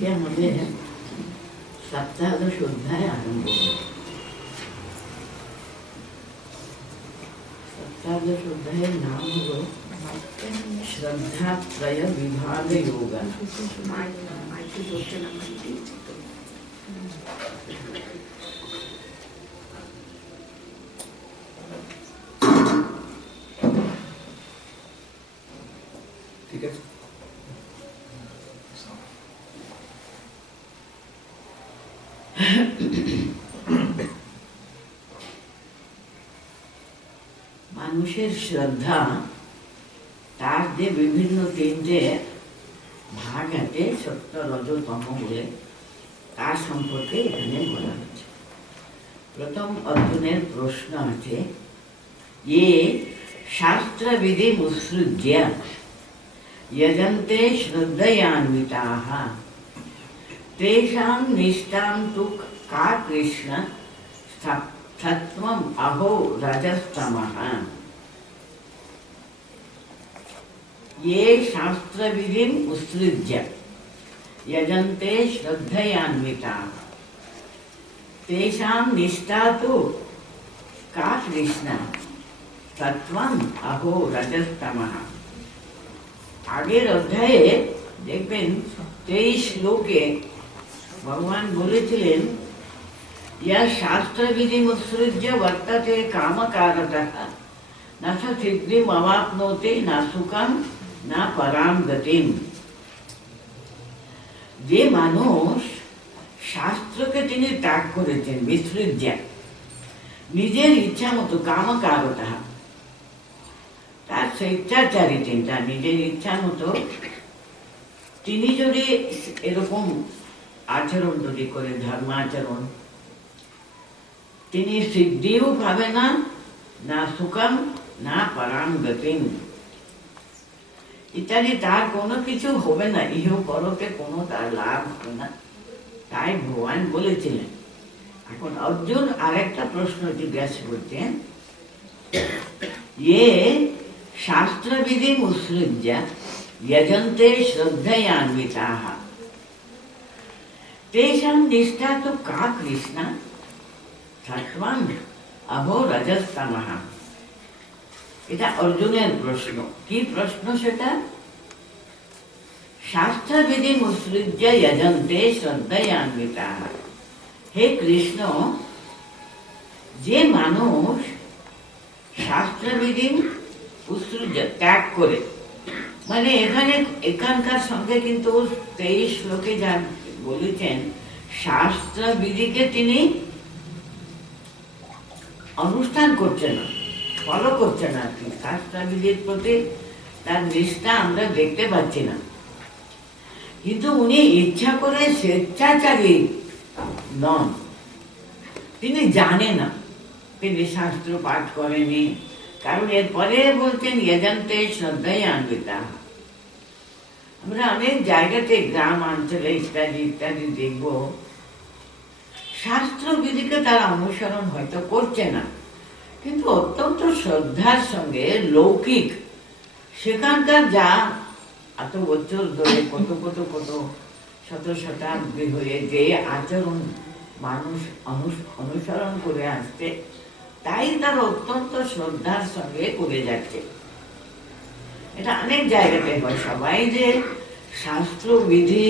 আজকে আমাদের সপ্তাদশ অধ্যায় আরম্ভ হল। সপ্তাদশ অধ্যায়ের নাম হল শ্রদ্ধাত্রয় বিভাগ যোগ। ঠিক আছে, মানুষের শ্রদ্ধা তার যে বিভিন্ন তিনটে ভাগ আছে, সত্য রজ তম বলে, তার সম্পর্কে এখানে বলা হচ্ছে। প্রথম অর্জুনের প্রশ্ন আছে, ये शास्त्रविधि मुत्सृज्य यजन्ते श्रद्धयान्विताः तेषां निष्ठां तु का कृष्ण सत्त्वम् अहो रजस्तमः। ये शास्त्रविधिम् उत्सृज्य यजन्ते श्रद्धयान्विताः तेषां निष्ठा तु का कृष्ण सत्वम अहो रजस्तमः। আগের অধ্যায়ে দেখবেন 23 শ্লোকে ভগবান বলেছিলেন, ইয়া শাস্ত্রবিধি মুৎসৃজ্য বর্ততে কামকারতঃ না স সিদ্ধিম অবাপ্নোতি না সুখম না পরাম গতিম। যে মানুষ শাস্ত্রকে তিনি ত্যাগ করেছেন, বিসৃজ্য, নিজের ইচ্ছা মতো, কামকারতঃ, তার স্বেচ্ছাচারী চিন্তা, নিজের ইচ্ছা মতো তিনি যদি এরকম আচরণ যদি করে, ধর্মাচরণ, তিনি সিদ্ধিও পাবে না, না সুখম না পরাম গতিম ইত্যাদি, তার কোনো কিছু হবে না, ইহ পরতে কোনো তার লাভ হবে না, তাই ভগবান বলেছিলেন। এখন অর্জুন আরেকটা প্রশ্ন জিজ্ঞাসা করছেন, ये शास्त्रविधि मुत्सृज्य यजन्ते श्रद्धयान्विताः तेषां निष्ठा तु का कृष्ण सत्वम् अहो रजस्तमः। এটা অর্জুনের প্রশ্ন। কি প্রশ্ন সেটা? শাস্ত্রবিধি মুৎসৃজ্য যজন্তে শ্রদ্ধয়ান্বিতাः। হে কৃষ্ণ, যে মানুষ শাস্ত্রবিধি উৎসৃজ্য ত্যাগ করে, মানে এখানকার সঙ্গে কিন্তু 23 শ্লোকে যা বলেছেন, শাস্ত্রবিধিকে তিনি অনুষ্ঠান করছেন না, ফলো করছেন আর কি, শাস্ত্রবিধির প্রতি তার নিষ্ঠা আমরা দেখতে পাচ্ছি না। কিন্তু উনি ইচ্ছা করে স্বেচ্ছাচারী নন, তিনি জানেন না, তিনি শাস্ত্র পাঠ করেনি। কারণ এরপরে বলছেন যজন্তে শ্রদ্ধয়ান্বিতাঃ। আমরা অনেক জায়গাতে, গ্রাম অঞ্চলে ইত্যাদি ইত্যাদি দেখব, শাস্ত্রবিধিকে তারা অনুসরণ হয়তো করছে না, কিন্তু অত্যন্ত শ্রদ্ধার সঙ্গে লৌকিক, সেখানকার যা এত বছর ধরে কত কত কত শত শতাব্দী হয়ে যে আচরণ মানুষ অনুসরণ করে আসছে, তাই তার অত্যন্ত শ্রদ্ধার সঙ্গে করে যাচ্ছে। এটা অনেক জায়গাতে হয়। সবাই যে শাস্ত্র বিধি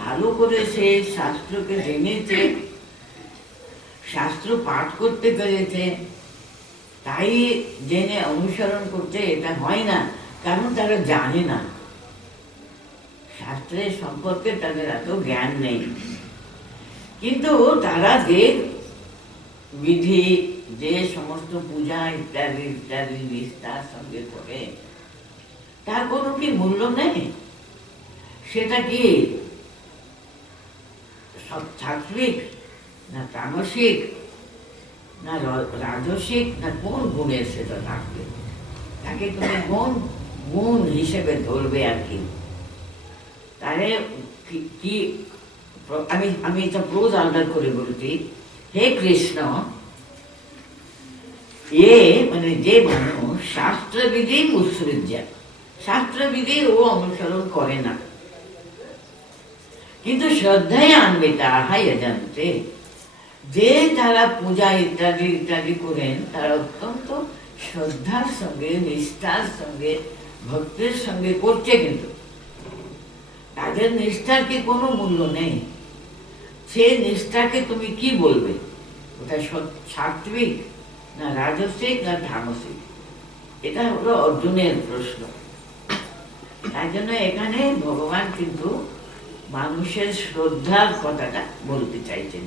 ভালো করেছে, শাস্ত্রকে জেনেছে, শাস্ত্র পাঠ করতে পেরেছে, তাই জেনে অনুসরণ করছে, এটা হয় না। কারণ তারা জানে না, শাস্ত্রের সম্পর্কে তাদের এত জ্ঞান নেই। কিন্তু তারা যে বিধি, যে সমস্ত পূজা ইত্যাদি ইত্যাদি নিষ্ঠার সঙ্গে করে, তার কোনো কি মূল্য নেই? সেটা কি সব সাত্বিক না তামসিক না রাজসিক না কোন গুণের সেটা থাকবে? তাকে তুমি গুণ হিসেবে ধরবে আর কি। তাহলে কি আমি এটা ক্লোজ আন্ডার করে বলছি, হে কৃষ্ণ, এ মানে যে মানুষ শাস্ত্রবিধি মুৎসৃজ্য, শাস্ত্রবিধি ও অনুসরণ করে না, কিন্তু শ্রদ্ধায় আনবিতা যজান্তে, যে তারা পূজা ইত্যাদি ইত্যাদি করেন তারা অত্যন্ত শ্রদ্ধার সঙ্গে, নিষ্ঠার সঙ্গে, ভক্তির সঙ্গে করছে, কিন্তু তাদের নিষ্ঠার কি কোনো মূল্য নেই। সে নিষ্ঠাকে তুমি কি বলবে? ওটা সাত্বিক না রাজসিক না তামসিক? এটা হলো অর্জুনের প্রশ্ন। তাই জন্য এখানে ভগবান কিন্তু মানুষের শ্রদ্ধার কথাটা বলতে চাইছেন।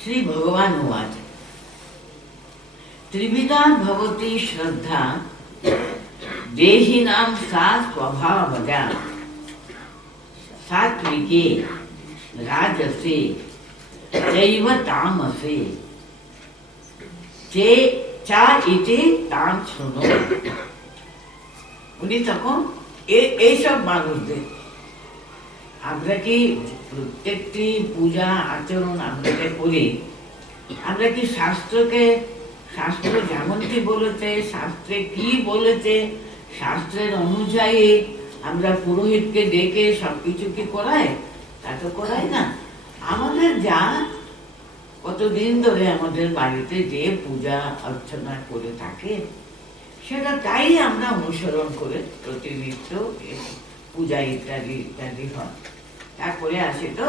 শ্রী ভগবান উবাচ ত্রিবিধা ভবতি শ্রদ্ধা দেহিনাং সা স্বভাবজা সাত্বিকে রাজসে চৈব তামসে চে চা ইতি তাম শৃণু। উনি তখন এইসব মানুষদের, আমরা কি প্রত্যেকটি পূজা আচরণ আমরা করি, আমরা কি শাস্ত্র যেমনটি বলেছে, শাস্ত্রে কি বলেছে, শাস্ত্রের অনুযায়ী আমরা পুরোহিতকে ডেকে সবকিছু কি করাই? তা তো করাই না। আমাদের যা কতদিন ধরে আমাদের বাড়িতে যে পূজা অর্চনা করে থাকে সেটা তাই আমরা অনুসরণ করে প্রতিনিত্য পূজা ইত্যাদি ইত্যাদি হয়, তা করে আসে। তো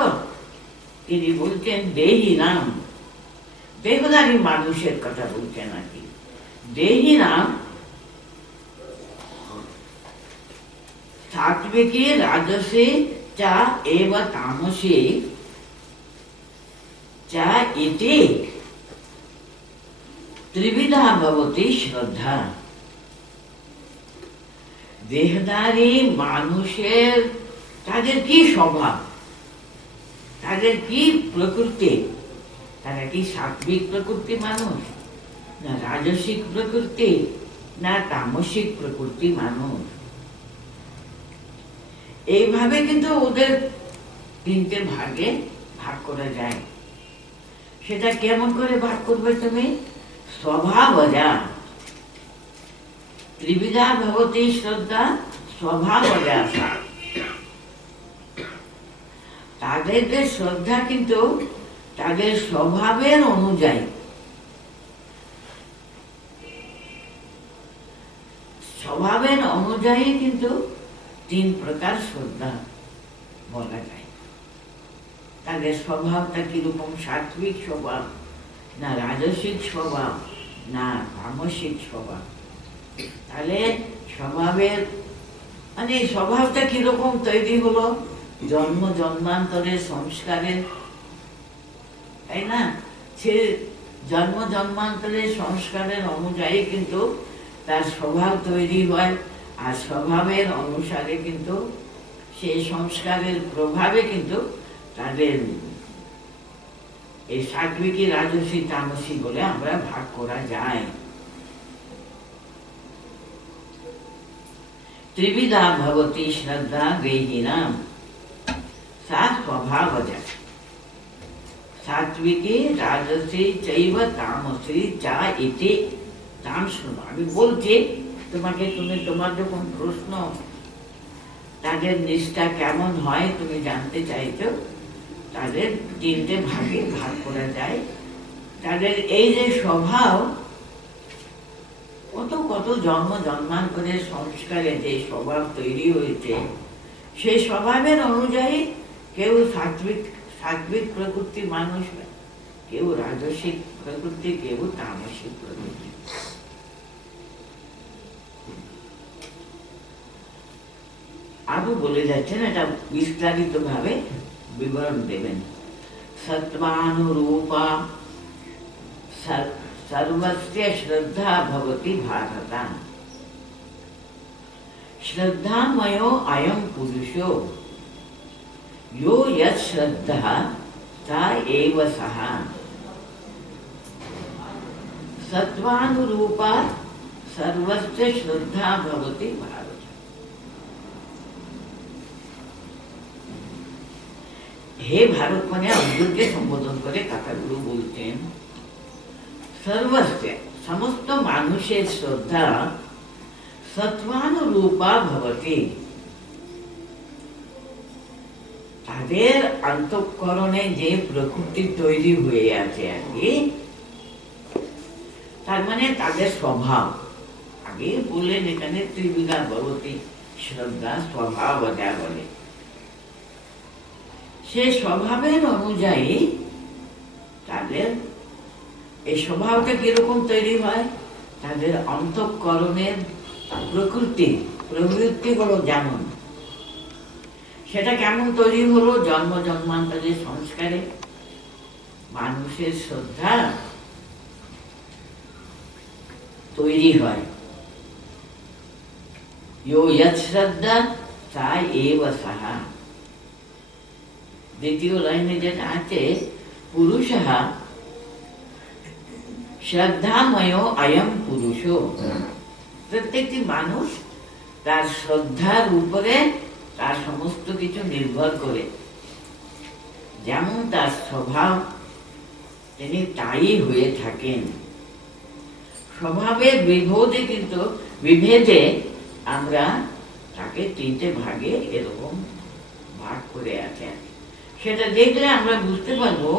তিনি বলছেন দেহি নাম, দেহধারী মানুষের কথা বলছেন আর কি। দেহি নাম সাত্বিকে রাজসে চা এব তামসে চা ইতি ত্রিবিধা ভবতি শ্রদ্ধা। দেহধারী মানুষের তাদের কি স্বভাব, তাদের কি প্রকৃতি, তারা কি সাত্বিক প্রকৃতি মানুষ না রাজসিক প্রকৃতি না তামসিক প্রকৃতি মানুষ? এইভাবে কিন্তু ওদের তিনটে ভাগে ভাগ করা যায়। সেটা কেমন করে ভাগ করবে তুমি? স্বভাবজা, ত্রিবিধা ভবতি শ্রদ্ধা স্বভাবজা। তাদের যে শ্রদ্ধা কিন্তু তাদের স্বভাবের অনুযায়ী, স্বভাবের অনুযায়ী কিন্তু তিন প্রকার শ্রদ্ধা বলা যায়। তাদের স্বভাবটা কিরকম, সাত্বিক স্বভাব না রাজসিক স্বভাব না তামসিক স্বভাব? তাহলে স্বভাবের মানে স্বভাবটা কিরকম তৈরি হলো? জন্ম জন্মান্তরের সংস্কারের, তাই না? সে জন্ম জন্মান্তরের সংস্কারের অনুযায়ী কিন্তু তার স্বভাব তৈরি হয়, আর স্বভাবের অনুসারে কিন্তু সেই সংস্কারের প্রভাবে কিন্তু তাদের এই সাত্বিকী রাজসী তামসী বলে আমরা ভাগ করা যায়। ত্রিবিধা ভবতি শ্রদ্ধা দেহিনাম সা স্বভাবজা সাত্বিকী রাজসী চৈব তামসী চা ইতি তাম শৃণু। আমি বলছি তোমাকে, তুমি তোমার যখন প্রশ্ন তাদের নিষ্ঠা কেমন হয় তুমি জানতে চাইছো, তাদের তিনটে ভাগে ভাগ করা যায়। তাদের এই যে স্বভাব, কত কত জন্ম জন্মান্তরের সংস্কারে যে স্বভাব তৈরি হয়েছে, সেই স্বভাবের অনুযায়ী কেউ সাত্বিক প্রকৃতি মানুষ, কেউ রাজসিক প্রকৃতি, কেউ তামসিক প্রকৃতি। আরো বলে যাচ্ছেন, এটা বিস্তারিত ভাবে বিবরণ দেবেন। সত্বানুরূপা সর্বস্য শ্রদ্ধা ভবতি ভারতা। শ্রদ্ধামयो अयं पुरुषो यो यच्छ्रद्धः सा एव सः। सत्वानुरूपा सर्वस्य श्रद्धा भवति भारत। हे भारत মানে অর্জুনকে সম্বোধন করে কথাগুলো বলতেন। সর্বস্য সমস্ত মানুষের শ্রদ্ধা সত্বানুরূপা ভবতি, তাদের অন্তঃকরণে যে প্রকৃতি তৈরি হয়ে আছে আর কি, তার মানে তাদের স্বভাব, আগে বললেন এখানে ত্রিবিধা ভবতি শ্রদ্ধা স্বভাব যা বলে, সে স্বভাবের অনুযায়ী তাদের এই স্বভাবটা কিরকম তৈরি হয়, তাদের অন্তঃকরণের প্রবৃত্তি হলো যেমন, সেটা কেমন তৈরি হলো, জন্ম জন্মান্তরের সংস্কারে মানুষের শ্রদ্ধা তৈরি হয়। ইয়ো ইয়ৎ শ্রদ্ধা সা এব সাহা। দ্বিতীয় লাইনে যেটা আছে, পুরুষঃ শ্রদ্ধাময় অয়ম পুরুষ। প্রত্যেকটি মানুষ তার শ্রদ্ধার উপরে তার সমস্ত কিছু নির্ভর করে, যেমন তার স্বভাব তিনি তাই হয়ে থাকেন। স্বভাবের বিভেদে আমরা তাকে তিনটে ভাগে এরকম ভাগ করে আছেন। সেটা দেখলে আমরা বুঝতে পারবো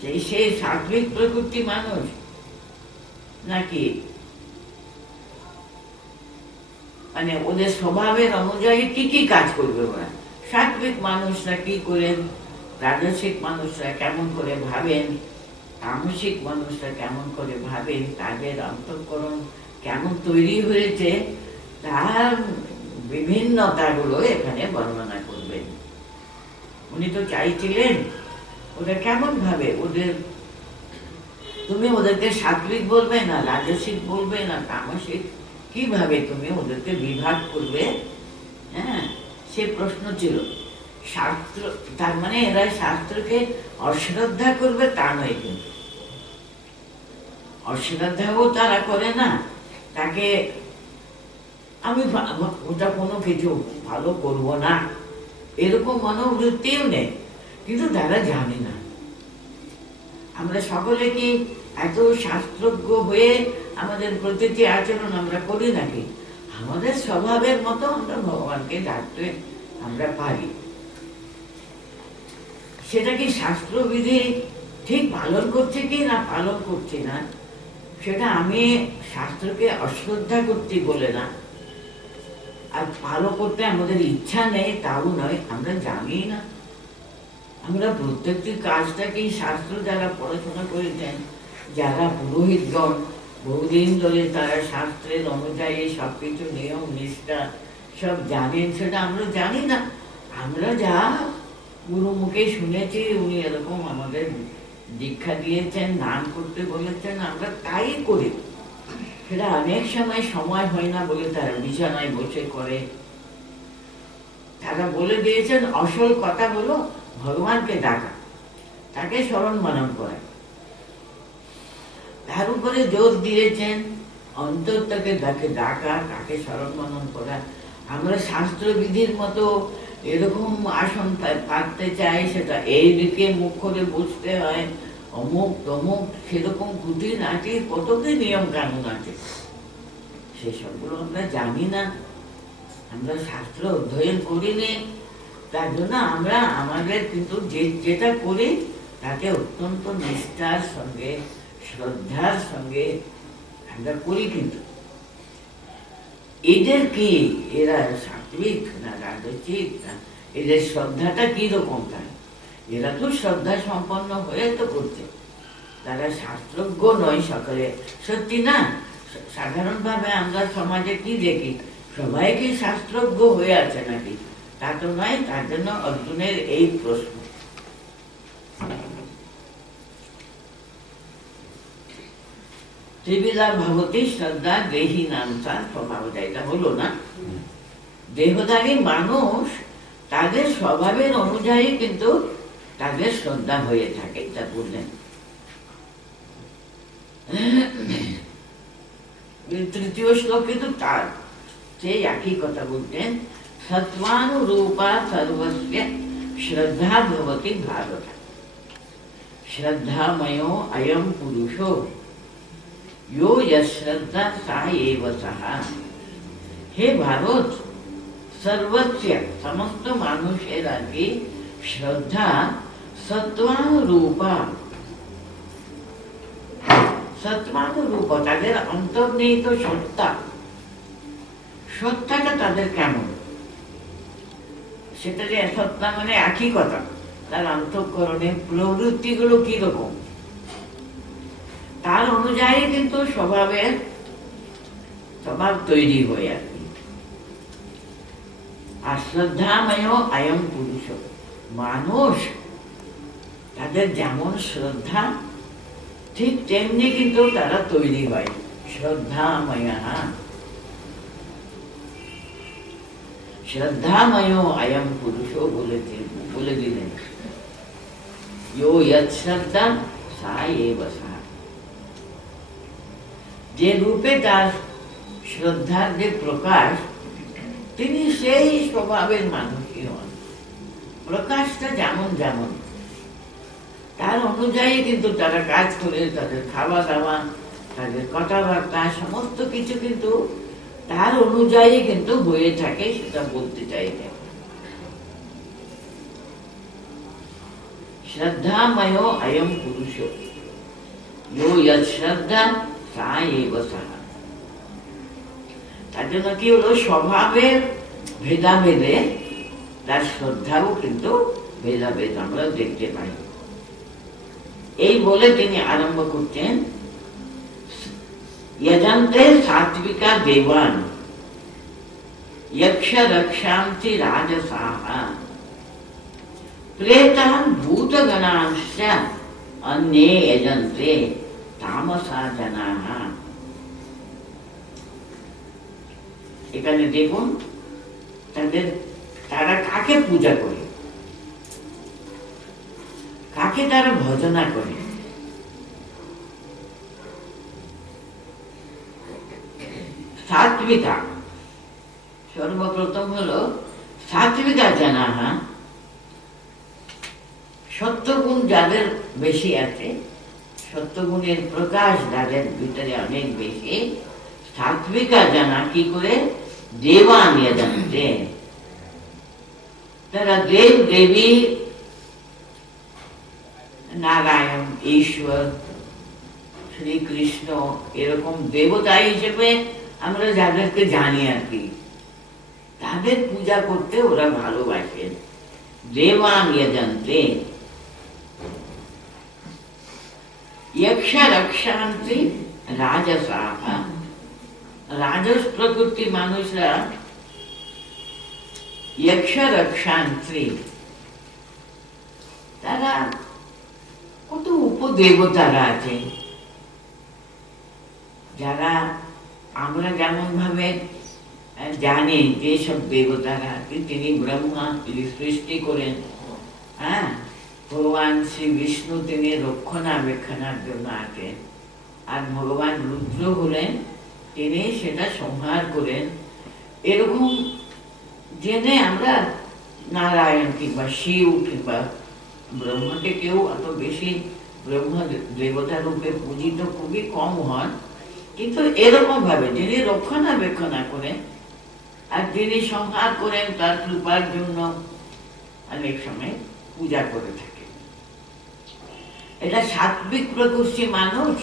যে সে সাত্বিক প্রকৃতি মানুষ নাকি মানে ওদের স্বভাবের অনুযায়ী কি কি কাজ করবে ওরা। সাত্বিক মানুষরা কি করেন, রাজসিক মানুষরা কেমন করে ভাবেন, তামসিক মানুষরা কেমন করে ভাবেন, তাদের অন্তঃকরণ কেমন তৈরি হয়েছে, তার বিভিন্নতাগুলো এখানে বর্ণনা করবেন। উনি তো চাইছিলেন ওরা কেমন ভাবে, তুমি ওদেরকে সাত্বিক বলবে না রাজসিক বলবে না তামসিক, কিভাবে তুমি ওদেরকে বিভাগ করবে, হ্যাঁ সে প্রশ্ন ছিল। শাস্ত্র তার মানে এরা শাস্ত্রকে অশ্রদ্ধা করবে তা নয়, কিন্তু অশ্রদ্ধাও তারা করে না, তাকে আমি ওটা কোনো কিছু ভালো করব না এরকম মনোবৃত্তিও নেই, কিন্তু তারা জানে না। আমরা সকলে কি এত শাস্ত্রজ্ঞ হয়ে আমাদের প্রতিটি আচরণ আমরা করি নাকি? আমাদের স্বভাবের মতো আমরা ভগবানকে ডাকতে আমরা পারি। সেটা কি শাস্ত্রবিধি ঠিক পালন করছে কি না পালন করছি না, সেটা আমি শাস্ত্রকে অশ্রদ্ধা করতে বলে না, আর পালন করতে আমাদের ইচ্ছা নেই তাও নয়, আমরা জানি না। আমরা প্রত্যেকটি কাজটাকে শাস্ত্র যারা পড়াশোনা করেছেন, যারা পুরোহিতগণ বহুদিন ধরে তারা শাস্ত্রের অনুযায়ী সবকিছু নিয়ম নিষ্ঠা সব জানেন, সেটা আমরা জানি না। আমরা যা গুরু মুখে শুনেছি, উনি এরকম আমাদের দীক্ষা দিয়েছেন, নাম করতে বলেছেন, আমরা তাই করি। সেটা অনেক সময় হয় না বলে তারা বিছানায় বসে করে। তারা বলে দিয়েছেন আসল কথা হলো ভগবানকে ডাকা, তাকে স্মরণ মনন করা। তার উপরে জোর দিয়েছেন অন্তরটাকে তাকে ডাকা, তাকে স্মরণ মনন করা। আমরা শাস্ত্রবিধির মতো এরকম আসন পাততে চাই, সেটা এইদিকে মুখ করে বসতে হয়, অমুক তমুক সেরকম খুঁটিনাটি কত কি নিয়ম কানুন আছে, সেসবগুলো আমরা জানি না, আমরা শাস্ত্র অধ্যয়ন করিনি। তার জন্য আমরা আমাদের কিন্তু যেটা করি তাকে অত্যন্ত নিষ্ঠার সঙ্গে শ্রদ্ধার সঙ্গে আমরা করি। কিন্তু এদের কি এরা সাত্বিক না রাজসিক, না এদের শ্রদ্ধাটা কি রকম? তাই এরা তো শ্রদ্ধা সম্পন্ন হয়ে তো করছে, তারা শাস্ত্রজ্ঞ নয় সকলে, সত্যি না। সাধারণভাবে আমরা সমাজে কি দেখি, সবাই কি শাস্ত্রজ্ঞ হয়ে আছে নাকি? তা তো নয়। তার জন্য অর্জুনের এই প্রশ্ন। ত্রিবিধা ভবতি শ্রদ্ধা দেহি নামসা স্বভাব, এটা হলো না। দেহধারী মানুষ তাদের স্বভাবের অনুযায়ী কিন্তু তাদের শ্রদ্ধা হয়ে থাকে, এটা বললেন। তৃতীয় শ্লোক কিন্তু তার সেই একই কথা বলতেন, সত্ত্বানুরূপা সর্বস্য শ্রদ্ধা ভবতি ভারত, শ্রদ্ধাময় অয়ম পুরুষ, ইয়ো শ্রদ্ধা সা এব সাহা। হে ভারত, সর্বস্য সমস্ত মানুষের আগে শ্রদ্ধা সত্ত্বানুরূপা, সত্ত্বানুরূপ তাদের অন্তর্নিহিত সত্তা, সত্তাটা তাদের কেমন, সেটা যে সত্তা মানে একই কথা, তার অন্তঃকরণে প্রবৃত্তিগুলো কিরকম, তার অনুযায়ী কিন্তু স্বভাব তৈরি হয়ে আর কি। আর শ্রদ্ধাময় অয়ম পুরুষ, মানুষ তাদের যেমন শ্রদ্ধা ঠিক তেমনি কিন্তু তারা তৈরি হয় শ্রদ্ধাময়। শ্রদ্ধাময় অয়ম পুরুষ বলে দিলেন, ইয়ো ইয়ৎ শ্রদ্ধা সা এব সা, যে রূপে তার শ্রদ্ধার যে প্রকাশ, তিনি সেই স্বভাবের মানুষই হন। প্রকাশটা যেমন যেমন তার অনুযায়ী কিন্তু তারা কাজ করে, তাদের খাওয়া দাওয়া, তাদের কথাবার্তা, সমস্ত কিছু কিন্তু তার অনুযায়ী কিন্তু হয়ে থাকে, সেটা বলতে চাইছে। শ্রদ্ধাময় অয়ম পুরুষ, ইয়ো ইয়ৎ শ্রদ্ধা সা এব সা। তার জন্য কি হলো, স্বভাবের ভেদাভেদে তার শ্রদ্ধাও কিন্তু ভেদাভেদ আমরা দেখতে পাই। এই বলে তিনি আরম্ভ করছেন, यजन्ते सात्विका देवान यक्ष रक्षांसि राजसाः प्रेतान् भूतगणांश्च अन्ये यजन्ते तामसा जनाः। এখানে দেখুন তারা কাকে পূজা করে, কাকে তারা ভজনা করে। সাত্বিকা, সর্বপ্রথম হলো সাত্বিকা জানাহা, সত্যগুণ যাদের বেশি আছে, সত্যগুণের প্রকাশ যাদের ভিতরে অনেক বেশি, সাত্বিকা জানা কি করে, দেবান জানতে, তারা দেব দেবী, নারায়ণ, ঈশ্বর, শ্রীকৃষ্ণ, এরকম দেবতা হিসেবে আমরা যাদেরকে জানি আর কি, তাদের পূজা করতে ওরা ভালোবাসেন। দেবান জানতে यक्ष रक्षांसि राजसाः, রাজস প্রকৃতির মানুষরা यक्ष रक्षांसि, তারা কত উপদেবতারা আছে, যারা আমরা যেমন ভাবে জানি যে সব দেবতারা, তিনি ব্রহ্মা, তিনি সৃষ্টি করেন, হ্যাঁ, ভগবান শ্রী বিষ্ণু তিনি রক্ষণাবেক্ষণার জন্য আছেন, আর ভগবান রুদ্র হলেন তিনি সেটা সংহার করেন। এরকম জেনে আমরা নারায়ণ কিংবা শিব কিংবা ব্রহ্মাকে কেউ এত বেশি ব্রহ্ম দেবতা রূপে পূজিত খুবই কম হন, কিন্তু এরকম ভাবে যিনি রক্ষণাবেক্ষণা করেন আর যিনি সংহার করেন, তার কৃপার জন্য অনেক সময় পূজা করে থাকে। এটা সাত্বিক প্রকৃতির মানুষ,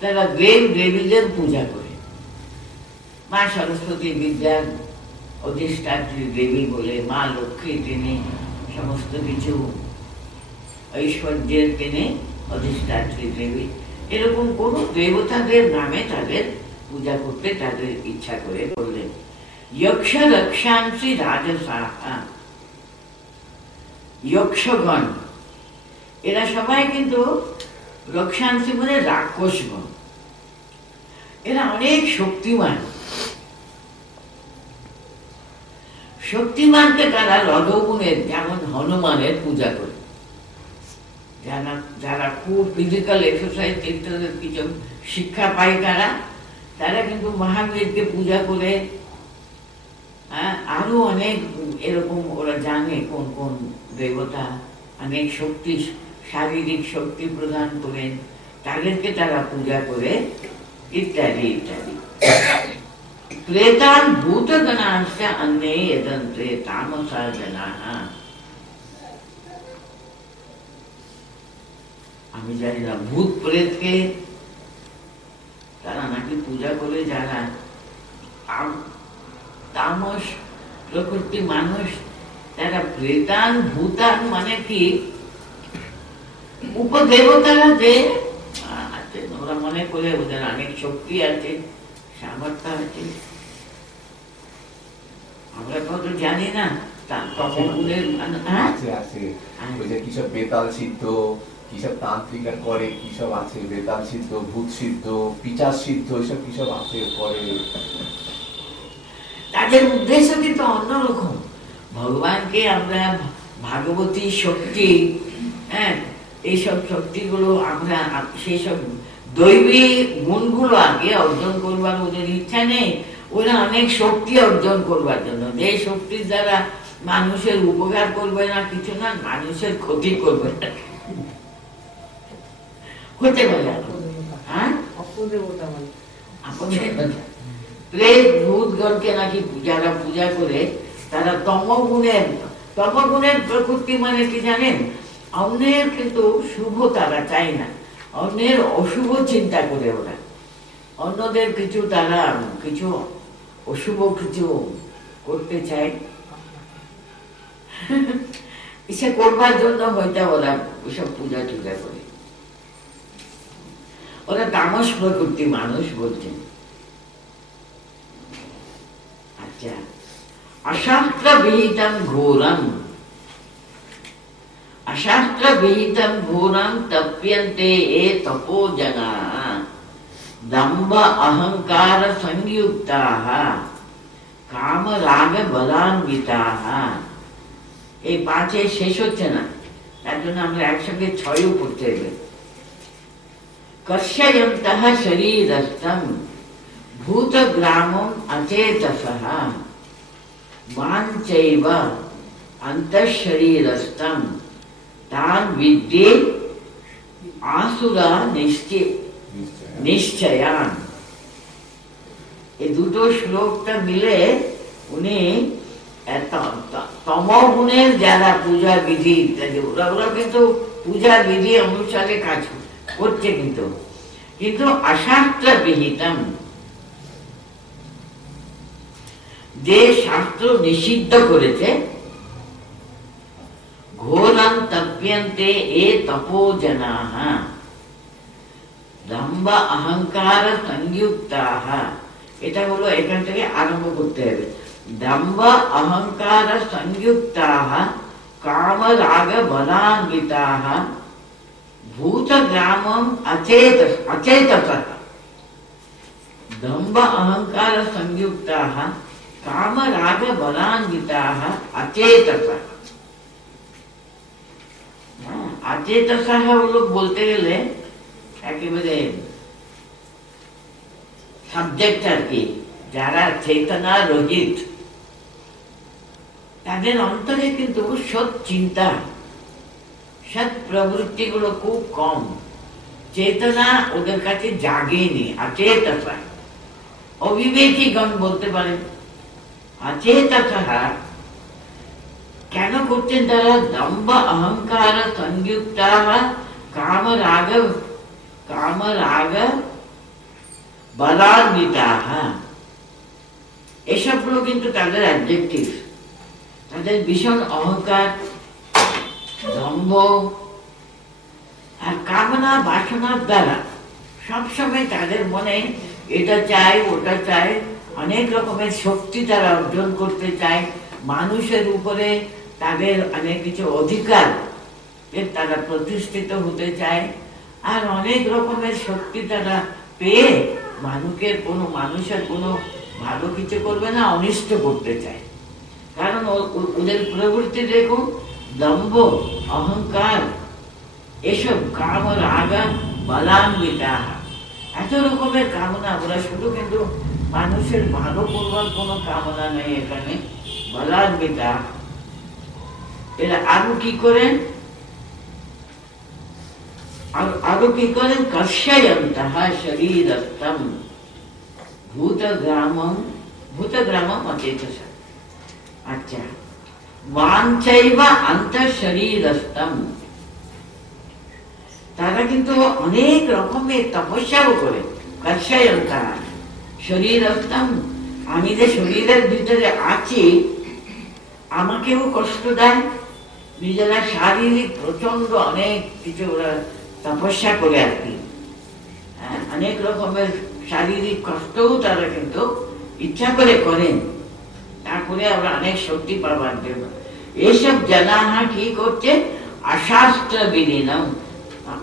তারা দেব দেবীদের পূজা করে। মা সরস্বতী বিদ্যার অধিষ্ঠাত্রী দেবী বলে, মা লক্ষ্মী তিনি সমস্ত কিছু ঐশ্বর্যের তিনি অধিষ্ঠাত্রী দেবী, এরকম কোন দেবতাদের নামে তাদের পূজা করতে তাদের ইচ্ছা করে বললেন। यक्ष रक्षांसि राजसाः, यक्षगণ এরা সবাই কিন্তু রক্ষাংশী মানে রাক্ষসগণ, এরা অনেক শক্তিমান। শক্তিমানকে তারা রজোগুণের, যেমন হনুমানের পূজা করে, যারা খুব ফিজিক্যাল এক্সারসাইজ কিছু শিক্ষা পায়, তারা কিন্তু মহাবীরকে পূজা করে। আরো অনেক এরকম ওরা জানে কোন কোন দেবতা অনেক শক্তি, শারীরিক শক্তি প্রদান করেন, তাদেরকে তারা পূজা করে, ইত্যাদি ইত্যাদি। প্রেতান ভূতগণাশ্চ অন্যে যজন্তে তামসা জনাঃ। আমি জানি না ভূত প্রেতকে তারা নাকি পূজা করে, যারা তামস প্রকৃতি মানুষ তারা প্রেতান ভূতান মানে কি উপদেবতারা যে আছে, ওরা মনে করে ওদের অনেক শক্তি আছে, সামর্থ্য আছে। আমরা তো জানি না কিসব বেতাল সিদ্ধ, কিসব তান্ত্রিকা করে, কিসব আছে বেতাল সিদ্ধ, ভূত সিদ্ধ, পিচাস সিদ্ধ, এসব কিসব আছে করে। তাদের উদ্দেশ্য কিন্তু অন্যরকম। ভগবানকে আমরা ভাগবতী শক্তি, হ্যাঁ, এইসব শক্তিগুলো আমরা সেই সব দৈবী গুণগুলো আগে অর্জন করবার ওদের ইচ্ছা নেই। ওরা অনেক শক্তি অর্জন করবার জন্য, যে শক্তির দ্বারা মানুষের উপকার করবে না, কিছু না, মানুষের ক্ষতি করবে না, হতে পারে। হ্যাঁ, প্রেত ভূতগণকে নাকি যারা পূজা করে তারা তমগুণের প্রকৃতি মানে কি জানেন? অন্যের কিন্তু শুভ তারা চায় না, অন্যের অশুভ চিন্তা করে ওরা, অন্যদের কিছু তারা কিছু অশুভ কিছু করতে চায়, ইচ্ছা করবার জন্য হয়তো ওরা ওসব পূজা টুজা করে। ওরা তামস প্রকৃতি মানুষ বলছেন। আচ্ছা, অশাস্ত্র বিহিতম ঘোরম, অশাস্ত্র বিহিতম ঘোরম তপ্যন্তে এ তপো জনা দম্ভ অহংকার সংযুক্তাঃ কাম রাগ বলান্বিতাঃ। এই পাঁচে শেষ হচ্ছে না, তার জন্য আমরা একসঙ্গে ছয়ও পড়তে হবে। কর্ষয়ন্তঃ শরীরস্থম ভূতগ্রামম অচেতসঃ মাঞ্চৈব অন্তঃশরীরস্থম তান বিদ্যে আসুরা নিশ্চয়ান। এই দুটো শ্লোকটা মিলে উনি তমগুণের যারা পূজা বিধি, ওরা কিন্তু পূজা বিধি অনুসারে কাজ করছে, কিন্তু অশাস্ত্র বিহিতম, যে শাস্ত্র নিষিদ্ধ করেছে, ঘোরম তপ্যন্তে এ তপো জনাঃ দম্ভ অহংকার সংযুক্তাঃ। এটা হলো এখান থেকে আরম্ভ করতে হবে। দম্ভ অহংকার সংযুক্তাঃ কাম রাগ বলান্বিতাঃ ভূতগ্রামম অচেতসঃ। দম্ভ অহংকার সংযুক্তাঃ কাম রাগ বলান্বিতাঃ অচেতসঃ। অচেতসঃ হলো বলতে গেলে একেবারে সাবজেক্ট আর কি, যারা চেতনা রহিত, তাদের অন্তরে কিন্তু সৎ চিন্তা, সৎ প্রবৃত্তি গুলো খুব কম, চেতনা ওদের কাছে জাগেনি, অচেতসঃ। অবিবেকী গণ বলতে পারেন। অচেতসঃ কেন করছেন তারা? দম্ভ অহংকার সংযুক্তাঃ কাম রাগ বলান্বিতাঃ। এসবগুলো কিন্তু তাদের অ্যাডজেক্টিভ। তাদের ভীষণ অহংকার, দম্ভ আর কামনা বাসনার দ্বারা সবসময় তাদের মনে এটা চাই ওটা চাই, অনেক রকমের শক্তি তারা অর্জন করতে চায়, মানুষের উপরে তাদের অনেক কিছু অধিকার তারা প্রতিষ্ঠিত হতে চায়, আর অনেক রকমের শক্তি তারা পেয়ে মানুষের কোনো ভালো কিছু করবে না, অনিষ্ট করতে চায়। কারণ ওদের প্রবৃত্তি দেখুন, দম্ভ অহংকার এসব কাম রাগ বলান্বিতাঃ, এত রকমের কামনা। ওরা শুধু কিন্তু মানুষের ভালো করবার কোনো কামনা নেই এখানে, বলান্বিতাঃ। এরা আরো কি করেন? কর্ষয়ন্তঃ শরীরস্থম ভূতগ্রামম অচেতসঃ। আচ্ছা, বাঞ্চৈব অন্তঃশরীরস্থম, তারা কিন্তু অনেক রকমের তপস্যাও করে। কর্ষয়ন্তা শরীরস্থম, আমি যে শরীরের ভিতরে আছি আমাকেও কষ্ট দেয়। নিজেরা শারীরিক প্রচন্ড অনেক কিছু ওরা তপস্যা করে আর কি, অনেক রকমের শারীরিক কষ্টও তারা কিন্তু ইচ্ছা করে করেন, তারপরে আমরা অনেক শক্তি পাবার জন্য। এইসব জানাহা কি করছে? অশাস্ত্র বিলীনম,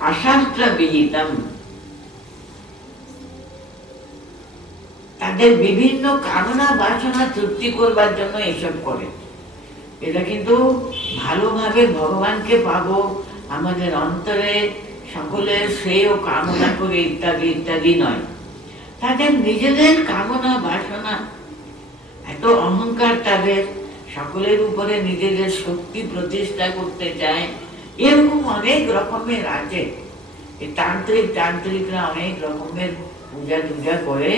অশাস্ত্র বিহিতম, তাদের বিভিন্ন কামনা বাসনা তৃপ্তি করবার জন্য এসব করে। এটা কিন্তু ভালোভাবে ভগবানকে পাবো, আমাদের অন্তরে সকলের শ্রেয় কামনা করে ইত্যাদি ইত্যাদি নয়। তাদের নিজেদের কামনা বাসনা, এত অহংকার তাদের, সকলের উপরে নিজেদের শক্তি প্রতিষ্ঠা করতে চায়। এরকম অনেক রকমের আছে। এই তান্ত্রিকরা অনেক রকমের পূজা টুজা করে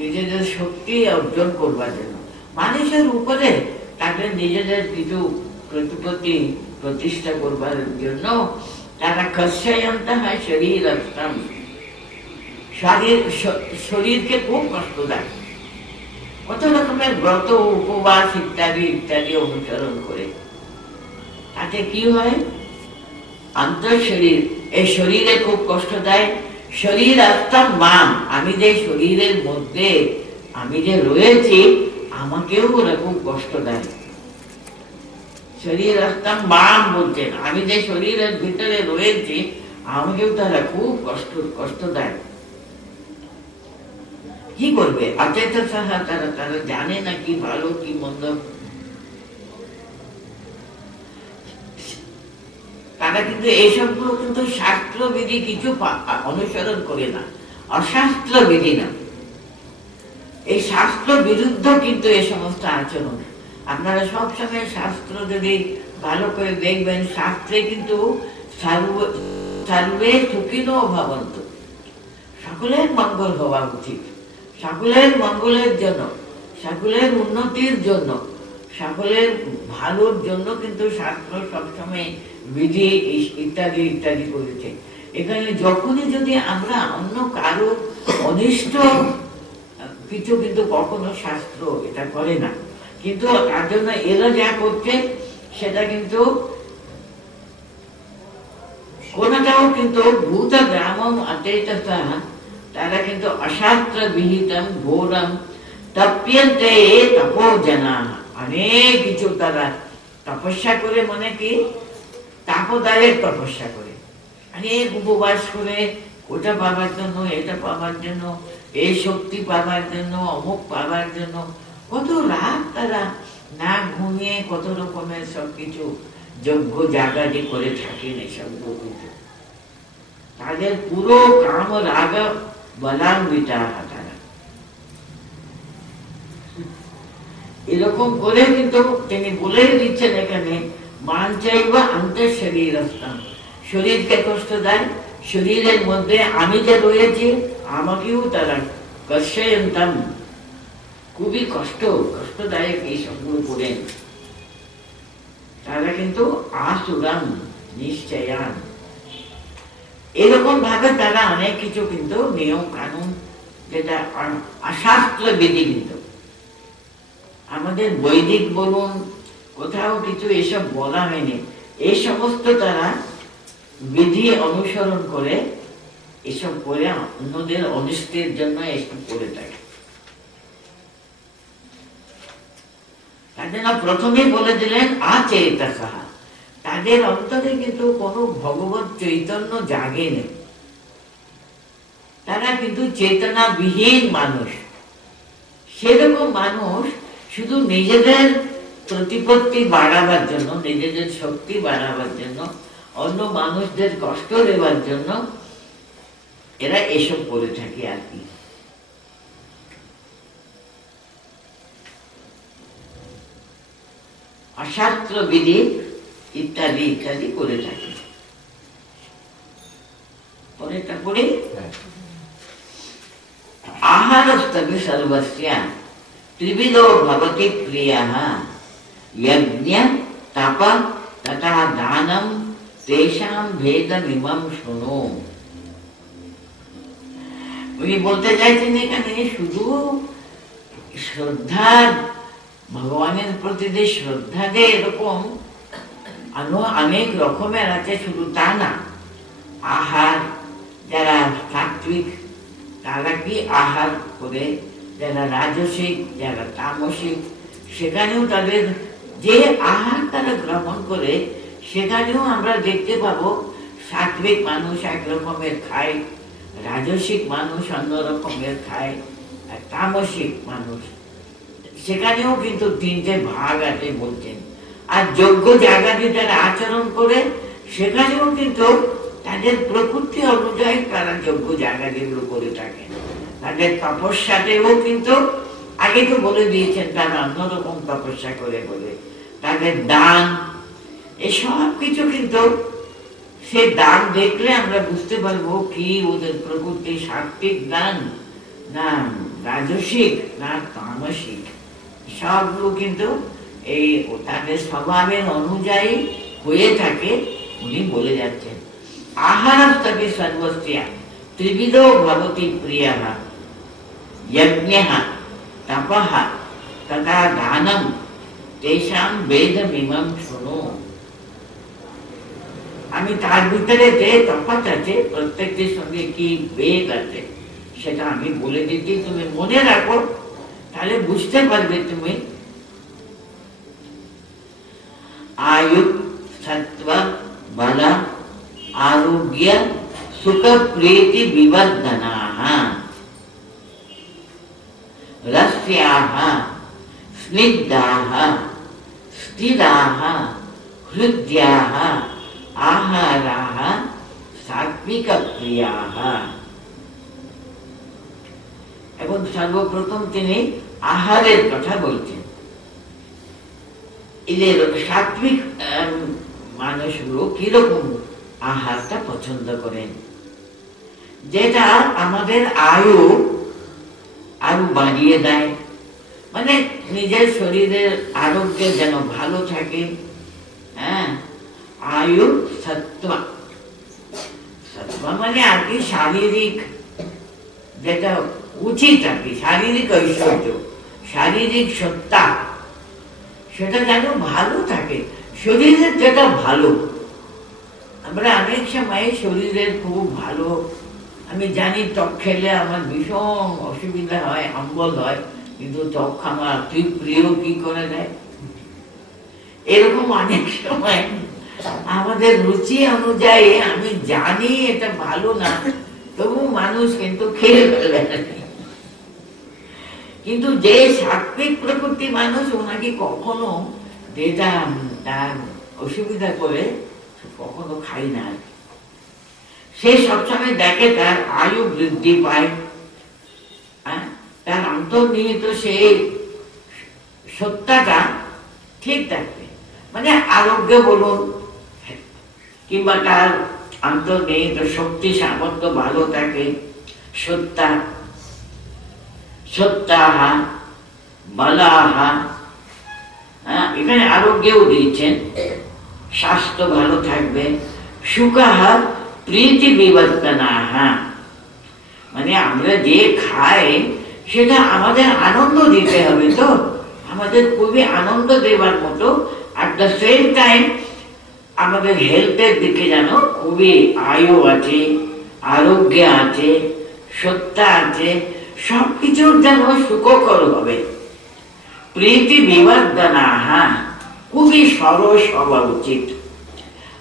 নিজেদের শক্তি অর্জন করবার জন্য, মানুষের উপরে তাদের নিজেদের কিছু প্রতিপত্তি প্রতিষ্ঠা করবার জন্য তারা কর্ষয়ন্তা হয় শরীর, শরীরকে খুব কষ্ট দেয়। কত রকমের ব্রত উপবাস ইত্যাদি ইত্যাদি অনুসরণ করে। তাতে কি হয়? অন্তর শরীর, এই শরীরে খুব কষ্ট দেয়। শরীর আত্মাম মাম, আমি যে শরীরের মধ্যে আমি যে রয়েছি আমাকেও ওরা খুব কষ্ট দেয়। শরীর আত্মাম মাম বলছেন, আমি যে শরীরের ভিতরে রয়েছি আমাকেও তারা খুব কষ্ট দেয়। কি করবে? অচেত সাহা, তারা জানে না কি ভালো কি মন্দ। তারা কিন্তু এইসবগুলো কিন্তু শাস্ত্রবিধি কিছু অনুসরণ করে না, অশাস্ত্র বিধি না। এই শাস্ত্র বিরুদ্ধ কিন্তু এই সমস্ত আচরণ। আপনারা সবসময় শাস্ত্র যদি ভালো করে দেখবেন, শাস্ত্রে কিন্তু সর্বে সুখিনো ভবন্তু, সকলের মঙ্গল হওয়া উচিত, সকলের মঙ্গলের জন্য, সকলের উন্নতির জন্য, সকলের ভালোর জন্য কিন্তু শাস্ত্র সবসময় বিধি ইত্যাদি ইত্যাদি করেছে। এখানে যখনই যদি আমরা অন্য কারো অনিষ্ট কিছু, কিন্তু কখনো শাস্ত্র এটা করে না। কিন্তু তার জন্য এরা যা করছে সেটা কিন্তু কোনটাও কিন্তু ভূত গ্রামম অচেতসা, তারা কিন্তু অশাস্ত্র বিহিতম ঘোরম তপ্যন্তে তপো জনা, অনেক কিছু তারা তপস্যা করে, মানে কি তাপদায়ের তপস্যা করে, অনেক উপবাস করে ওটা পাবার জন্য, এটা পাবার জন্য, এই শক্তি পাবার জন্য, অমুক পাবার জন্য কত রাত তারা না ঘুমিয়ে কত রকমের সবকিছু যজ্ঞ জাগাদি করে থাকেন। এসব কিছু তাদের পুরো কাম রাগ বলান্বিতা, তারা এরকম করে কিন্তু তিনি বলে দিচ্ছেন এখানে, মান চাইবা অন্তর শরীরস্থম, শরীরকে কষ্ট দেয়, শরীরের মধ্যে আমি যে রয়েছি আমাকেও তারা কর্ষয়ন্তম, খুবই কষ্টদায়ক এই সবগুলো করেন। তারা কিন্তু আসুরাম নিশ্চয়ান, এরকম ভাবে তারা অনেক কিছু কিন্তু নিয়ম কানুন, যেটা অশাস্ত্র বিধি, কিন্তু আমাদের বৈদিক বলুন কোথাও কিছু এসব বলা হয়নি, এই সমস্ত তারা বিধি অনুসরণ করে এসব করে অন্যদের অনিষ্টের জন্য এসব করে থাকে। তার জন্য প্রথমেই বলে দিলেন আচেতসা, তাদের অন্তরে কিন্তু কোনো ভগবত চৈতন্য জাগে নেই, তারা কিন্তু চেতনাবিহীন মানুষ। সেরকম মানুষ শুধু নিজেদের প্রতিপত্তি বাড়াবার জন্য, নিজেদের শক্তি বাড়াবার জন্য, অন্য মানুষদের কষ্ট দেওয়ার জন্য এরা এসব করে থাকে আর কি। অশাস্ত্র বিধি ইত্যাদি ইত্যাদি করে থাকে। পরেরটা পড়ে, আহারস্তবি সর্বস্যা ত্রিবিধো ভবতি প্রিয়ঃ, যজ্ঞ তপ তথা দানম তেষাম ভেদমিমম শৃণু। উনি বলতে চাইছেন এখানে শুধু শ্রদ্ধা, ভগবানের প্রতি যে শ্রদ্ধা যে এরকম অনেক রকমের আছে, শুধু তা না। আহার, যারা সাত্বিক তারা কি আহার করে, যারা রাজসিক, যারা তামসিক, সেখানেও তাদের যে আহার তারা গ্রহণ করে, সেখানেও আমরা দেখতে পাবো সাত্বিক মানুষ এক রকমের খায়, রাজসিক মানুষ অন্য রকমের খায়, আর তামসিক মানুষ সেখানেও কিন্তু তিনটে ভাগ আছে বলছেন। আর যোগ্য জায়গাতে যারা আচরণ করে, সেখানেও কিন্তু তাদের প্রকৃতি অনুযায়ী তারা যোগ্য জায়গা যেগুলো করে থাকে। তাদের তপস্যাতেও কিন্তু আগে তো বলে দিয়েছেন তারা অন্যরকম তপস্যা করে বলে, তাদের দান, এসব কিছু কিন্তু সেই দান দেখলে আমরা বুঝতে পারবো কি ওদের প্রকৃতি সাত্বিক দান না রাজসিক না তামসিক। সবগুলো কিন্তু এই তাদের স্বভাবের অনুযায়ী হয়ে থাকে। উনি বলে যাচ্ছেন আহারস্তপি সর্বস্যা ত্রিবিধো ভবতি প্রিয়ঃ যজ্ঞঃ তপঃ তথা দানম তেষাম বেদমিমম শৃণু। আমি তার ভিতরে যে তফাৎ আছে, প্রত্যেকটির সঙ্গে কি বেদ আছে, সেটা আমি বলে দিচ্ছি, তুমি মনে রাখো, তাহলে বুঝতে পারবে তুমি। आयु सत्व बल आरोग्य सुख प्रीति विवर्धनाः रस्याः स्निग्धाः स्थिराः हृद्याः आहाराः सात्विक प्रियाः। এবং সর্বপ্রথম তিনি আহারের কথা বলছেন। এদের সাত্বিক মানুষগুলো কিরকম আহারটা পছন্দ করেন, যেটা আমাদের আয়ু আরো বাড়িয়ে দেয়, মানে নিজের শরীরের আরোগ্য যেন ভালো থাকে। হ্যাঁ, আয়ু সত্ত্ব, সত্ত্ব মানে আর কি শারীরিক যেটা উচিত আর কি, শারীরিক ঐশ্বর্য, শারীরিক সত্তা, সেটা যেন ভালো থাকে, শরীরের যেটা ভালো। আমরা অনেক সময় শরীরের খুব ভালো, আমি জানি টক খেলে আমার ভীষণ অসুবিধা হয়, অম্বল হয়, কিন্তু টক আমার তুই প্রিয় কি করে দেয়। এরকম অনেক সময় আমাদের রুচি অনুযায়ী আমি জানি এটা ভালো না, তবু মানুষ কিন্তু খেয়ে ফেলে। কিন্তু যে সাত্বিক প্রকৃতি মানুষ, ওনাকে কখনো যেটা তার অসুবিধা করে কখনো খাই না। সে সবসময় দেখে তার আয়ু বৃদ্ধি পায়, তার অন্তর্নিহিত সেই সত্তাটা ঠিক থাকবে, মানে আরোগ্য বলুন কিংবা তার অন্তর্নিহিত শক্তি সামর্থ্য ভালো থাকে। সত্তা, সত্তাহ বলাহ, এখানে আরোগ্যও দিয়েছেন, স্বাস্থ্য ভালো থাকবে। সুখাহ প্রীতি বিবর্তনাহ, মানে আমরা যে খাই সেটা আমাদের আনন্দ দিতে হবে, তো আমাদের খুবই আনন্দ দেবার মতো, অ্যাট দ্য সেম টাইম আমাদের হেলথের দিকে যেন খুবই আয়ু আছে, আরোগ্য আছে, সত্তা আছে, সবকিছুর যেন সুখকর হবে। প্রীতি বিবর্ধনাহ, খুবই সরস হওয়া উচিত।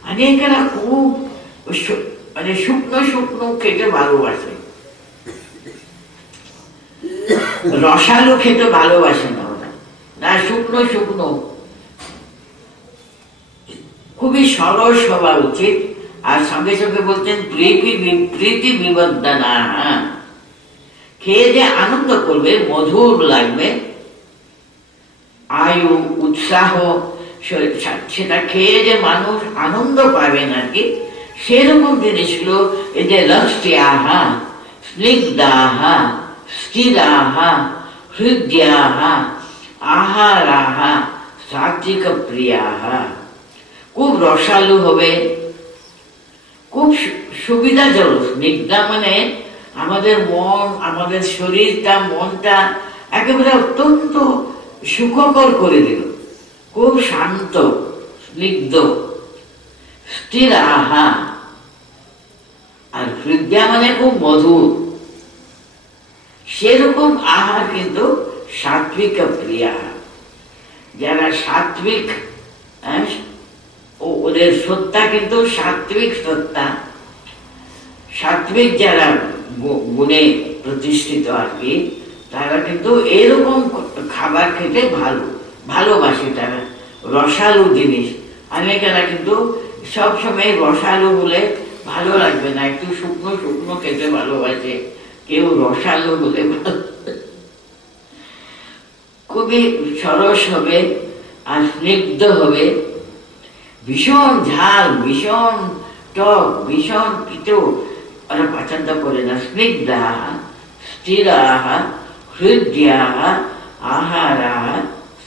অনেকেরা খুব মানে শুকনো শুকনো খেতে ভালোবাসে, রসালো খেতে ভালোবাসে না ওরা, না শুকনো শুকনো, খুবই সরস হওয়া উচিত। আর সঙ্গে সঙ্গে বলছেন প্রীতি বিবর্ধনাহ, খেয়ে যে আনন্দ করবে, মধুর লাগবে, আয়ু উৎসাহ, সেটা খেয়ে যে মানুষ আনন্দ পাবে নাকি, সেরকম জিনিসগুলো এই যে রস্যাহ স্নিগ্ধাহ স্থিরাহ হৃদ্যাহ আহারাহ সাত্বিক প্রিয়াহ, খুব রসালু হবে, খুব সুবিধাজনক। স্নিগ্ধা মানে আমাদের মন, আমাদের শরীরটা, মনটা একেবারে অত্যন্ত সুখকর করে দিল, খুব শান্ত স্নিগ্ধ। স্থির আহা, আর হৃদয়া মানে খুব মধুর। সেরকম আহার কিন্তু সাত্বিক প্রিয়া। যারা সাত্বিক, ওদের সত্তা কিন্তু সাত্বিক সত্তা, সাত্বিক যারা গুণে প্রতিষ্ঠিত আর কি, তারা কিন্তু এরকম খাবার খেতে ভালোবাসে। তারা রসালো জিনিস, অনেকেরা কিন্তু সবসময় রসালো হলে ভালো লাগবে না, একটু শুকনো শুকনো খেতে ভালোবাসে, কেউ রসালো হলে খুবই সরস হবে আর স্নিগ্ধ হবে। ভীষণ ঝাল, ভীষণ টক, ভীষণ কিছু ওরা পছন্দ করে না। স্নিগ্ধা স্থিরা হৃদয়া আহারা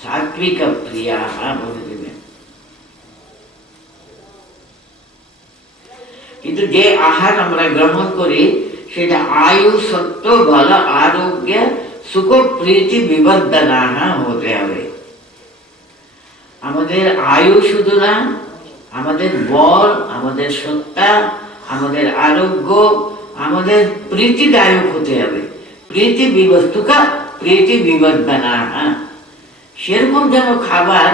সাত্বিক প্রিয়া বলে দেবেন। কিন্তু যে আহার আমরা গ্রহণ করি সেটা আয়ু, সত্য, বল, আরোগ্য, সুখ, প্রীতি বিবর্ধনা হতে হবে। আমাদের আয়ু শুধু না, আমাদের বল, আমাদের সত্তা, আমাদের আরোগ্য, আমাদের প্রীতিদায়ক হতে হবে। প্রীতি বিবস্তুকা প্রীতি বিবর্ধনা, সেরকম যেন খাবার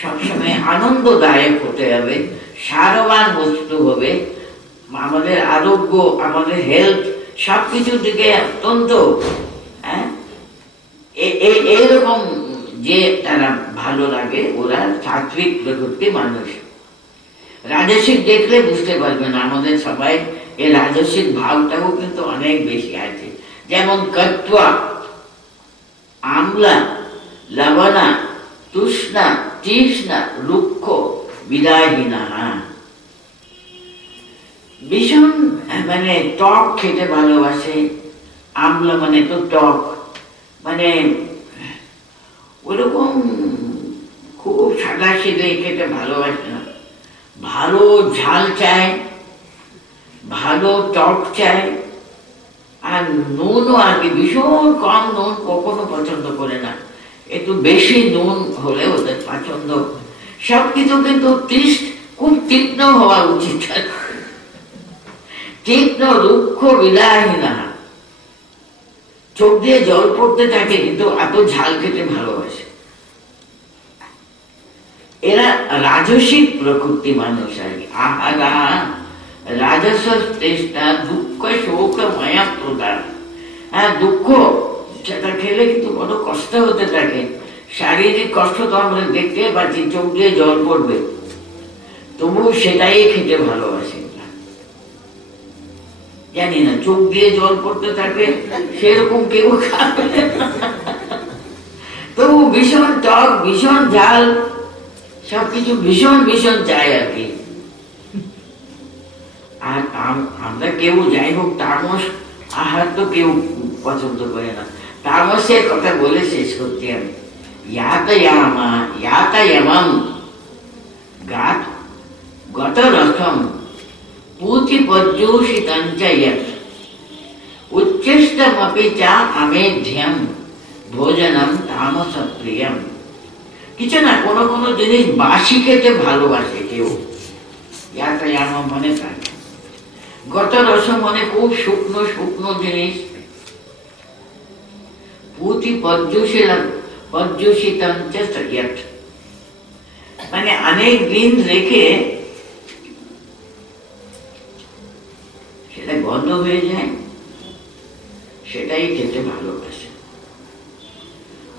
সবসময় আনন্দদায়ক হতে হবে, সারবান বস্তু হবে। আমাদের আরোগ্য, আমাদের হেলথ সবকিছুর দিকে অত্যন্ত এইরকম যে তারা ভালো লাগে, ওরা সাত্বিক প্রকৃতি মানুষ। রাজসিক দেখলে বুঝতে পারবেন আমাদের সবাই এই রাজসিক ভাবটাও কিন্তু অনেক বেশি আছে। যেমন কট্বা, আমলা, লবণা, তুষ্ণা, তৃষ্ণা, রুক্ষ, বিদায়হীনা। ভীষণ মানে টক খেতে ভালোবাসে। আমলা মানে তো টক, মানে ওরকম খুব সাদা সিধে খেতে ভালোবাসে না, ভালো ঝাল চায়, ভালো টক চায়। আর নুনও আর কি ভীষণ কম নুন কখনো পছন্দ করে না, একটু বেশি নুন হলে ওদের পছন্দ। সবকিছু কিন্তু খুব তীক্ষ্ণ হওয়া উচিত, তীক্ষ্ণ, রুক্ষ, বিদায়হীনা। চোখ দিয়ে জল পড়তে থাকে কিন্তু এত ঝাল খেতে ভালোবাসে। এরা রাজসিক প্রকৃতি মানুষ আর কি। আহারা রাজস চেষ্টা, দুঃখ, শোক, মায়া প্রদান। দুঃখ সেটা খেলে কিন্তু বড় কষ্ট হতে থাকে। শারীরিক কষ্ট তো আমরা দেখতে পাচ্ছি, চোখ দিয়ে জল পড়বে, তবু সেটাই খেতে ভালোবাসে। জানি না, চোখ দিয়ে জল পড়তে থাকে সেরকম কেউ খাবে, তবু ভীষণ টক, ভীষণ ঝাল, সবকিছু ভীষণ ভীষণ চাই আর কি। আর আমরা কেউ যাই হোক তামস আহার তো কেউ পছন্দ করে না। তামসের কথা বলে শেষ করতে আমি। यातयमं गतरसं पूतिपर्युषितं च यत् उच्छिष्टमपि च अमेध्यं भोजनं तामसप्रियं। কিছু না, কোনো কোনো জিনিস বাসি খেতে ভালোবাসে কেউ। यातयम মনে থাকে, গতরস মানে খুব শুকনো শুকনো জিনিস। पूतिपर्युषितं च यत् মানে অনেক দিন রেখে সেটা গন্ধ হয়ে যায়, সেটাই খেতে ভালোবাসে।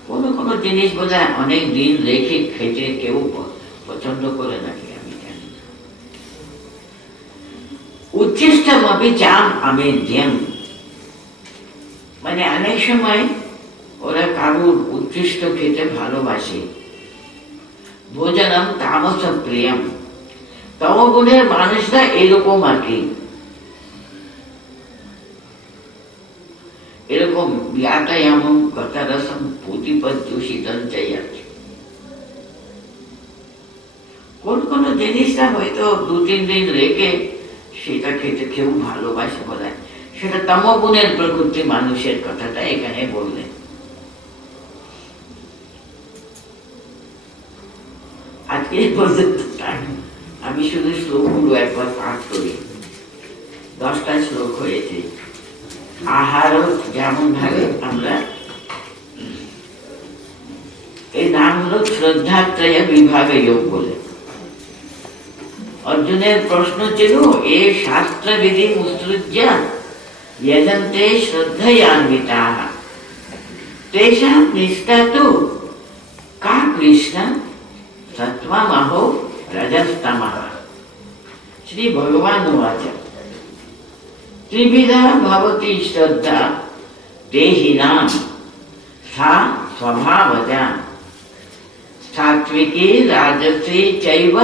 কোনো কোনো জিনিস বোধ হয় অনেক দিন রেখে খেতে কেউ পছন্দ করে নাকি আমি জানি না। উচ্ছিষ্টমপি চাম আমেধ্যম মানে অনেক সময় ওরা কারুর উচ্ছিষ্ট খেতে ভালোবাসে। ভোজনম তামস প্রিয়ম, তমগুণের মানুষরা এরকম আর কি, এরকম यातयमं गतरसं पूतिपर्युषितं च यत्। কোন কোন জিনিসটা হয়তো 2-3 দিন রেখে সেটা খেতে কেউ ভালোবাসে বলে, সেটা তমগুণের প্রকৃতি মানুষের কথাটা এখানে বললেন। আজকে পর্যন্ত আমি শুধু শ্লোকগুলো একবার পাঠ করি, 10টা শ্লোক হয়েছে। আহারও যেমন ভাবে আমরা, এই নাম হলো শ্রদ্ধাত্রয় বিভাগ যোগ বলে। অর্জুনের প্রশ্ন ছিল, এ শাস্ত্র বিধি মুৎসৃজ্য यजन्ते श्रद्धयान्विताः तेषां निष्ठा तु का कृष्ण सत्त्वमहो रजस्तमः। श्री भगवान उवाच त्रिविधा भवति श्रद्धा देहिनां सा स्वभावजा सात्विकी राजसी चैव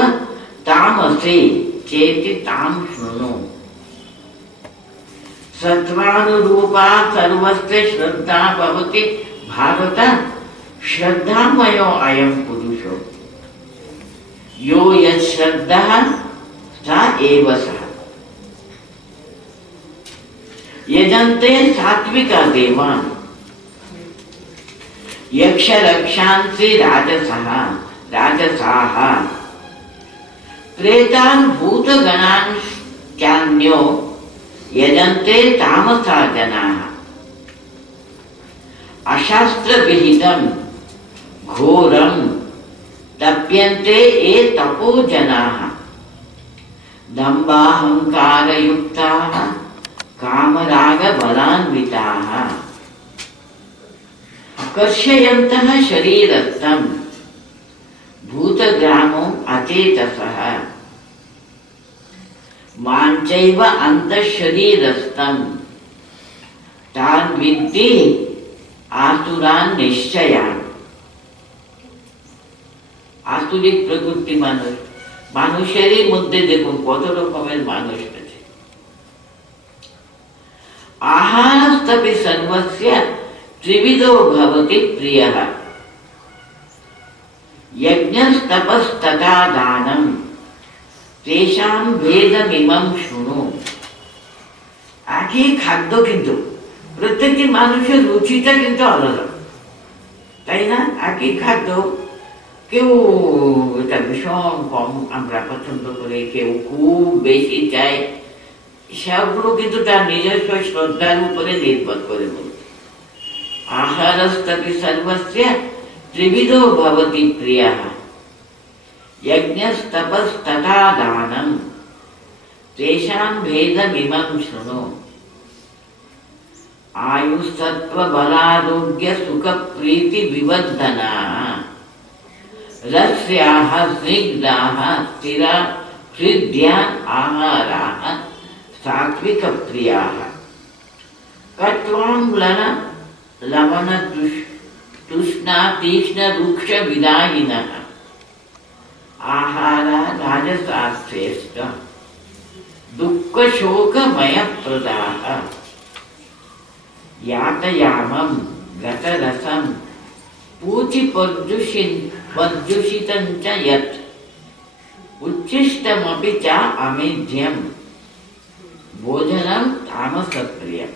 तामसी चेति तां शृणु। सत्वानुरूपा सर्वस्य श्रद्धा भवति भारत श्रद्धामयो अयं पुरुषो यो यच्छ्रद्धः स एव सः। यजन्ते सात्विका देवान् यक्षरक्षांसि राजसाः प्रेतान् भूतगणान् चान्यो यजन्ते तामसा जनाः। अशास्त्र विहितं घोरं तप्यन्ते ये तपो जनाः दम्भाहंकारयुक्ताः कामरागबलान्विताः कर्षयन्तः शरीरस्थं भूतग्रामो अचेतसः मांचैव अंतःशरीरस्थं तान् विद्धि आसुरान् निश्चयान्। आसुरिक प्रकृति মানুষ, মানুষেরই মধ্যে দেখুন কত রকমের মানুষ আছে। আহারস্তপি সর্বস্য ত্রিবিধো ভবতি প্রিয়ঃ যজ্ঞস্তপস্তথা দানম তেষাং ভেদমিমং শৃণু। একই খাদ্য কিন্তু প্রত্যেকটি মানুষের রুচিটা কিন্তু আলাদা, তাই না? একই খাদ্য, কেউ এটা ভীষণ কম আমরা পছন্দ করি, কেউ খুব বেশি চাই, সবগুলো কিন্তু তার নিজস্ব শ্রদ্ধার উপরে নির্ভর করে বলছে। আহারস্তপি সর্বস্য ত্রিবিধো ভবতি প্রিয়ঃ यज्ञस्तपस्तथा दानं तेषां भेदमिमं शृणु। आयुस्सत्त्वबलारोग्य सुखप्रीतिविवर्धनाः रस्याः स्निग्धाः स्थिरा हृद्या आहाराः सात्विकप्रियाः कट्वाम्लन लवण तृष्णा तीक्ष्ण रुक्ष विदायिनः आहार राजसाश्रेष्ठ दुःख शोकमय प्रदाः यातयामं गतरसं पूचि पर्युषितं च यत् उच्छिष्टमपि च अमेध्यं भोजनं तामसप्रियम्।